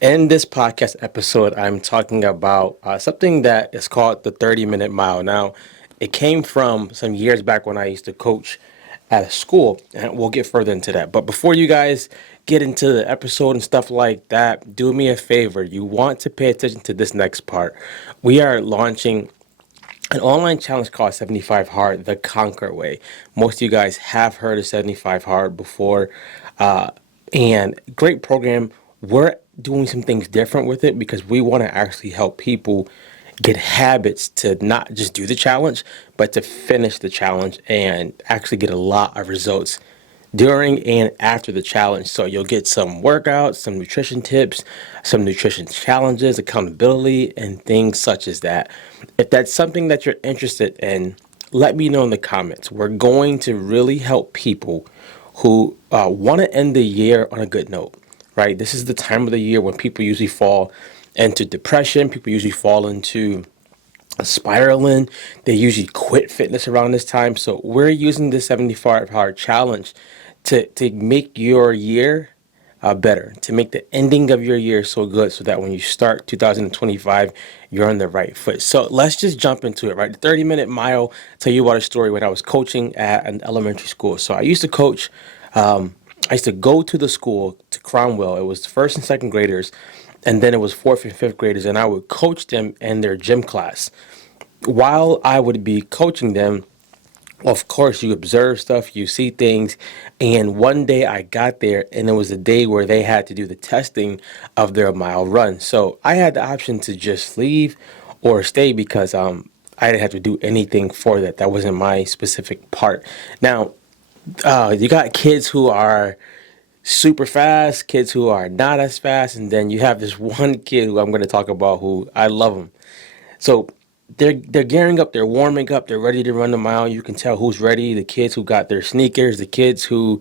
In this podcast episode, I'm talking about something that is called the 30-minute mile. Now, it came from some years back when I used to coach at a school, and we'll get further into that. But before you guys get into the episode and stuff like that, do me a favor. You want to pay attention to this next part. We are launching an online challenge called 75 Hard, the Conquer Way. Most of you guys have heard of 75 Hard before, uh, and great program. We're doing some things different with it because we want to actually help people get habits to not just do the challenge, but to finish the challenge and actually get a lot of results during and after the challenge. So you'll get some workouts, some nutrition tips, some nutrition challenges, accountability, and things such as that. If that's something that you're interested in, let me know in the comments. We're going to really help people who want to end the year on a good note, right? This is the time of the year when people usually fall into depression, people usually fall into spiraling. They usually quit fitness around this time. So we're using the 75 hard challenge to make your year better, to make the ending of your year so good so that when you start 2025, you're on the right foot. So let's just jump into it, right? The 30-minute mile, tell you about a story when I was coaching at an elementary school. So I used to coach, I used to go to the school, to Cromwell. It was first and second graders, and then it was fourth and fifth graders, and I would coach them in their gym class. While I would be coaching them, of course, you observe stuff, you see things. And one day I got there, and it was the day where they had to do the testing of their mile run. So I had the option to just leave or stay because I didn't have to do anything for that. That wasn't my specific part. Now, you got kids who are super fast, kids who are not as fast, and then you have this one kid who I'm going to talk about who I love him. So they're gearing up, they're warming up, they're ready to run the mile. You can tell who's ready. The kids who got their sneakers, the kids who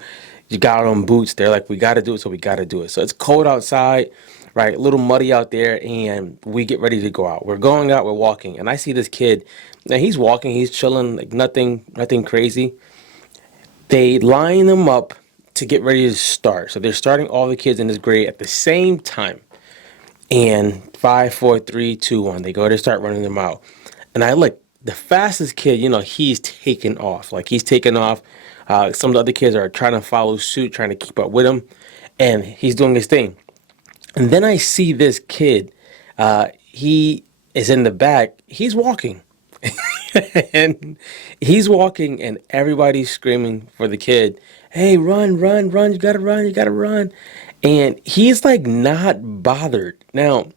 you got on boots, they're like, we got to do it, so we got to do it. So it's cold outside, right? A little muddy out there, and we get ready to go out. We're going out, we're walking, and I see this kid. Now he's walking, he's chilling, like nothing crazy. They line them up to get ready to start. So they're starting all the kids in this grade at the same time. And five, four, three, two, one. They go to start running them out. And I look, the fastest kid, he's taking off. Like he's taking off. Some of the other kids are trying to follow suit, trying to keep up with him. And he's doing his thing. And then I see this kid. He is in the back. He's walking. And he's walking, and everybody's screaming for the kid. Hey, run, run, run. You got to run. You got to run. And he's like not bothered. Now,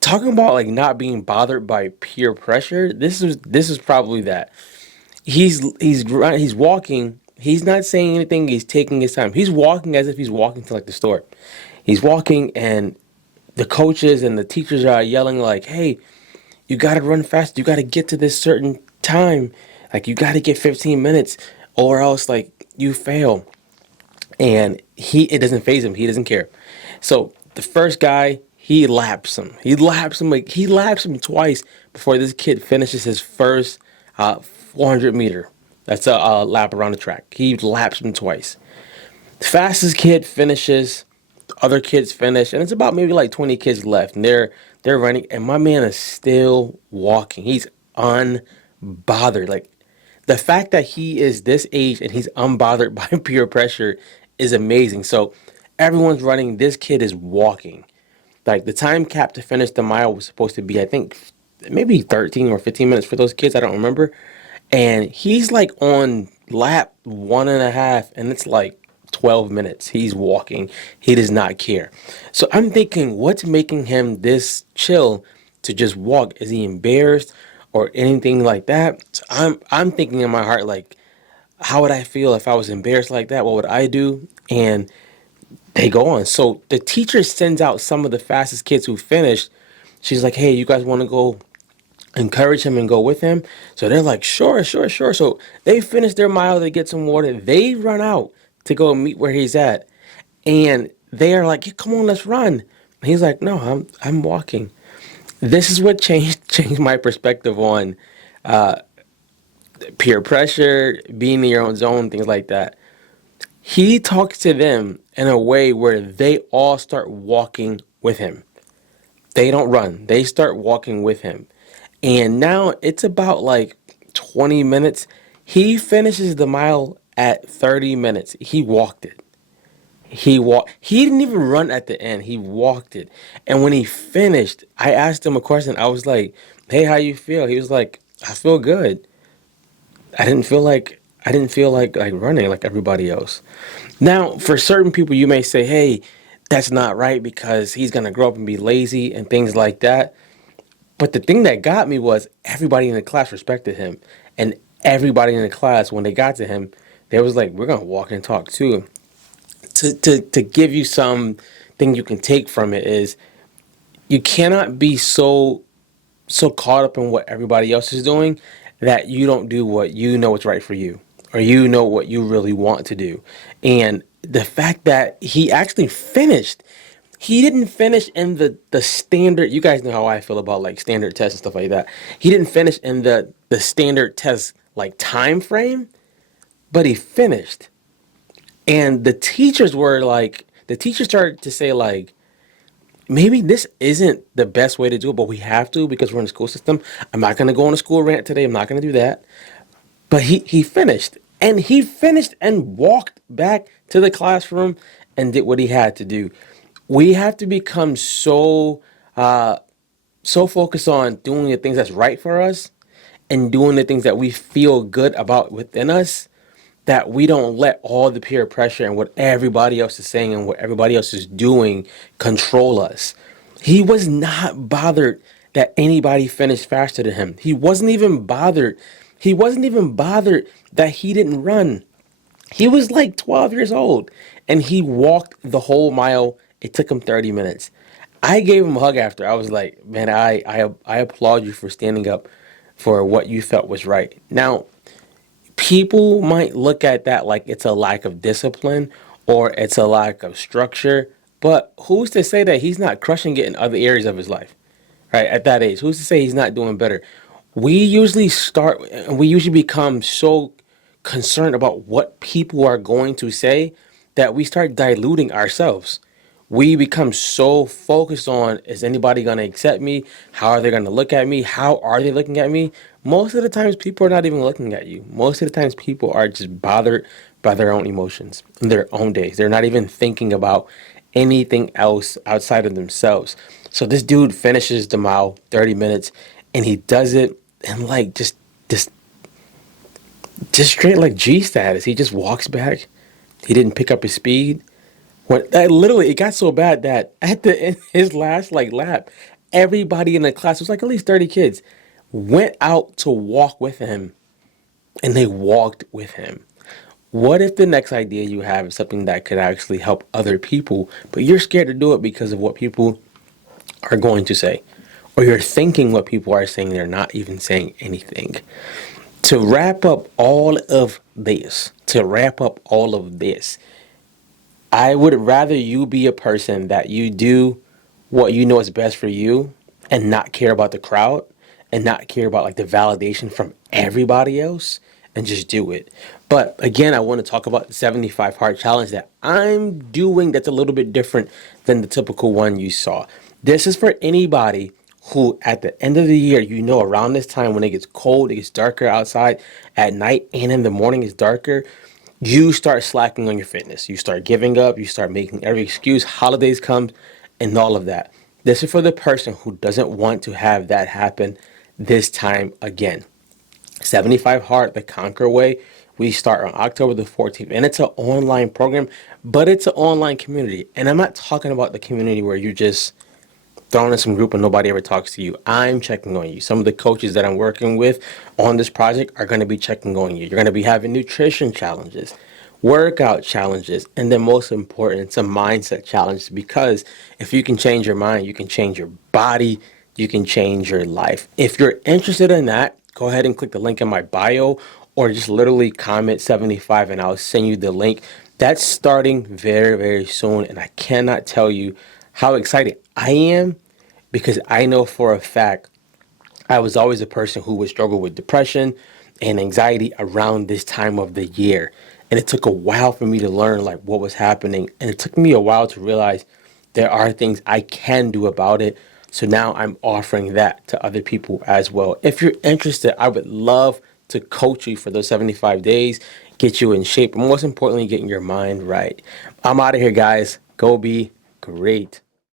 talking about like not being bothered by peer pressure, this is probably that. He's walking. He's not saying anything. He's taking his time. He's walking as if he's walking to like the store. He's walking, and the coaches and the teachers are yelling like, "Hey, you got to run fast. You got to get to this certain time. Like you got to get 15 minutes, or else like you fail." And it doesn't phase him. He doesn't care. So the first guy, he laps him. He laps him twice before this kid finishes his first 400 meter. That's a lap around the track. He laps him twice. The fastest kid finishes. Other kids finish, and it's about maybe like 20 kids left, and they're running, and my man is still walking. He's unbothered. Like the fact that he is this age and he's unbothered by peer pressure is amazing. So everyone's running. This kid is walking. Like the time cap to finish the mile was supposed to be, I think, maybe 13 or 15 minutes for those kids. I don't remember. And he's like on lap one and a half, and it's like 12 minutes. He's walking. He does not care. So I'm thinking, what's making him this chill to just walk? Is he embarrassed or anything like that? So I'm thinking in my heart, like, how would I feel if I was embarrassed like that? What would I do? And they go on. So the teacher sends out some of the fastest kids who finished. She's like, hey, you guys want to go encourage him and go with him? So they're like, sure, sure, sure. So they finish their mile, they get some water, they run out to go meet where he's at. And they are like, yeah, come on, let's run. He's like, no, I'm walking. This is what changed my perspective on peer pressure, being in your own zone, things like that. He talks to them in a way where they all start walking with him. They don't run, they start walking with him. And now it's about like 20 minutes. He finishes the mile at 30 minutes. He walked it. He didn't even run at the end. He walked it. And when he finished, I asked him a question. I was like, "Hey, how you feel?" He was like, "I feel good. I didn't feel like running like everybody else." Now, for certain people you may say, "Hey, that's not right because he's going to grow up and be lazy and things like that." But the thing that got me was everybody in the class respected him. And everybody in the class, when they got to him, they was like, "We're going to walk and talk too." To give you some thing you can take from it is you cannot be so caught up in what everybody else is doing that you don't do what you know is right for you, or you know what you really want to do. And the fact that he actually finished, he didn't finish in the standard. You guys know how I feel about like standard tests and stuff like that. He didn't finish in the standard test like time frame, but he finished. And the teachers started to say like, maybe this isn't the best way to do it, but we have to because we're in the school system. I'm not going to go on a school rant today. I'm not going to do that. But he finished, and he finished and walked back to the classroom and did what he had to do. We have to become so focused on doing the things that's right for us and doing the things that we feel good about within us, that we don't let all the peer pressure and what everybody else is saying and what everybody else is doing control us. He was not bothered that anybody finished faster than him. He wasn't even bothered. He wasn't even bothered that he didn't run. He was like 12 years old and he walked the whole mile. It took him 30 minutes. I gave him a hug after. I was like, man, I applaud you for standing up for what you felt was right. Now, people might look at that like it's a lack of discipline or it's a lack of structure, but who's to say that he's not crushing it in other areas of his life, right? At that age, who's to say he's not doing better? We usually become so concerned about what people are going to say that we start diluting ourselves. We become so focused on, is anybody going to accept me? How are they going to look at me? How are they looking at me? Most of the times people are not even looking at you. Most of the times people are just bothered by their own emotions in their own days. They're not even thinking about anything else outside of themselves. So this dude finishes the mile, 30 minutes, and he does it in like just straight like G status. He just walks back. He didn't pick up his speed. When that literally, it got so bad that at the end his last like lap, everybody in the class, it was like at least 30 kids, went out to walk with him, and they walked with him. What if the next idea you have is something that could actually help other people, but you're scared to do it because of what people are going to say, or you're thinking what people are saying, they're not even saying anything. To wrap up all of this, I would rather you be a person that you do what you know is best for you and not care about the crowd and not care about like the validation from everybody else and just do it. But again, I want to talk about the 75 hard challenge that I'm doing that's a little bit different than the typical one you saw. This is for anybody who at the end of the year, around this time when it gets cold, it gets darker outside at night and in the morning it's darker, you start slacking on your fitness. You start giving up. You start making every excuse. Holidays come and all of that. This is for the person who doesn't want to have that happen this time again. 75 Hard, the Conquer Way. We start on October the 14th. And it's an online program, but it's an online community. And I'm not talking about the community where you just thrown in some group and nobody ever talks to you. I'm checking on you. Some of the coaches that I'm working with on this project are going to be checking on you. You're going to be having nutrition challenges, workout challenges, and then most important, some mindset challenges, because if you can change your mind, you can change your body, you can change your life. If you're interested in that, go ahead and click the link in my bio or just literally comment 75 and I'll send you the link. That's starting very, very soon. And I cannot tell you how excited I am because I know for a fact I was always a person who would struggle with depression and anxiety around this time of the year. And it took a while for me to learn like what was happening. And it took me a while to realize there are things I can do about it. So now I'm offering that to other people as well. If you're interested, I would love to coach you for those 75 days, get you in shape, and most importantly, getting your mind right. I'm out of here, guys. Go be great.